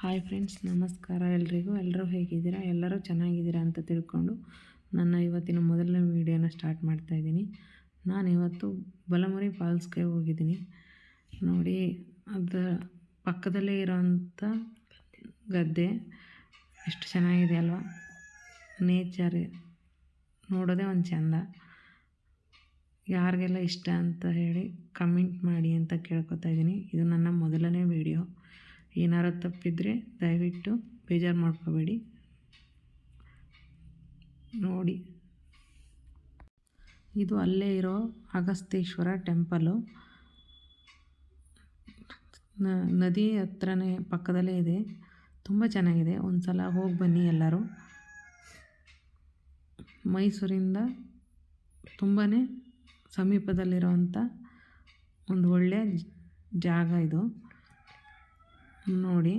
Hi friends, ನಮಸ್ಕಾರ ಎಲ್ರಿಗೂ. ಎಲ್ಲರೂ ಹೇಗಿದ್ದೀರಾ? ಎಲ್ಲರೂ ಚೆನ್ನಾಗಿದ್ದೀರಾ ಅಂತ ತಿಳ್ಕೊಂಡು ನನ್ನ ಇವತ್ತಿನ ಮೊದಲನೇ ವೀಡಿಯೋನ ಸ್ಟಾರ್ಟ್ ಮಾಡ್ತಾಯಿದ್ದೀನಿ. ನಾನಿವತ್ತು ಬಲಮುರಿ ಫಾಲ್ಸ್ಗೆ ಹೋಗಿದ್ದೀನಿ. ನೋಡಿ, ಅದರ ಪಕ್ಕದಲ್ಲೇ ಇರೋವಂಥ ಗದ್ದೆ ಎಷ್ಟು ಚೆನ್ನಾಗಿದೆ ಅಲ್ವಾ? ನೇಚರ್ ನೋಡೋದೇ ಒಂದು ಚೆಂದ. ಯಾರಿಗೆಲ್ಲ ಇಷ್ಟ ಅಂತ ಹೇಳಿ ಕಮೆಂಟ್ ಮಾಡಿ ಅಂತ ಕೇಳ್ಕೊತಾ ಇದ್ದೀನಿ. ಇದು ನನ್ನ ಮೊದಲನೇ ವೀಡಿಯೋ. ಏನಾರು ತಪ್ಪಿದರೆ ದಯವಿಟ್ಟು ಬೇಜಾರು ಮಾಡ್ಕೋಬೇಡಿ. ನೋಡಿ, ಇದು ಅಲ್ಲೇ ಇರೋ ಅಗಸ್ತೇಶ್ವರ ಟೆಂಪಲು. ನದಿ ಹತ್ರನೇ ಪಕ್ಕದಲ್ಲೇ ಇದೆ. ತುಂಬ ಚೆನ್ನಾಗಿದೆ. ಒಂದು ಸಲ ಹೋಗಿ ಬನ್ನಿ ಎಲ್ಲರೂ. ಮೈಸೂರಿಂದ ತುಂಬಾ ಸಮೀಪದಲ್ಲಿರೋವಂಥ ಒಂದು ಒಳ್ಳೆಯ ಜಾಗ ಇದು. ನೋಡಿ,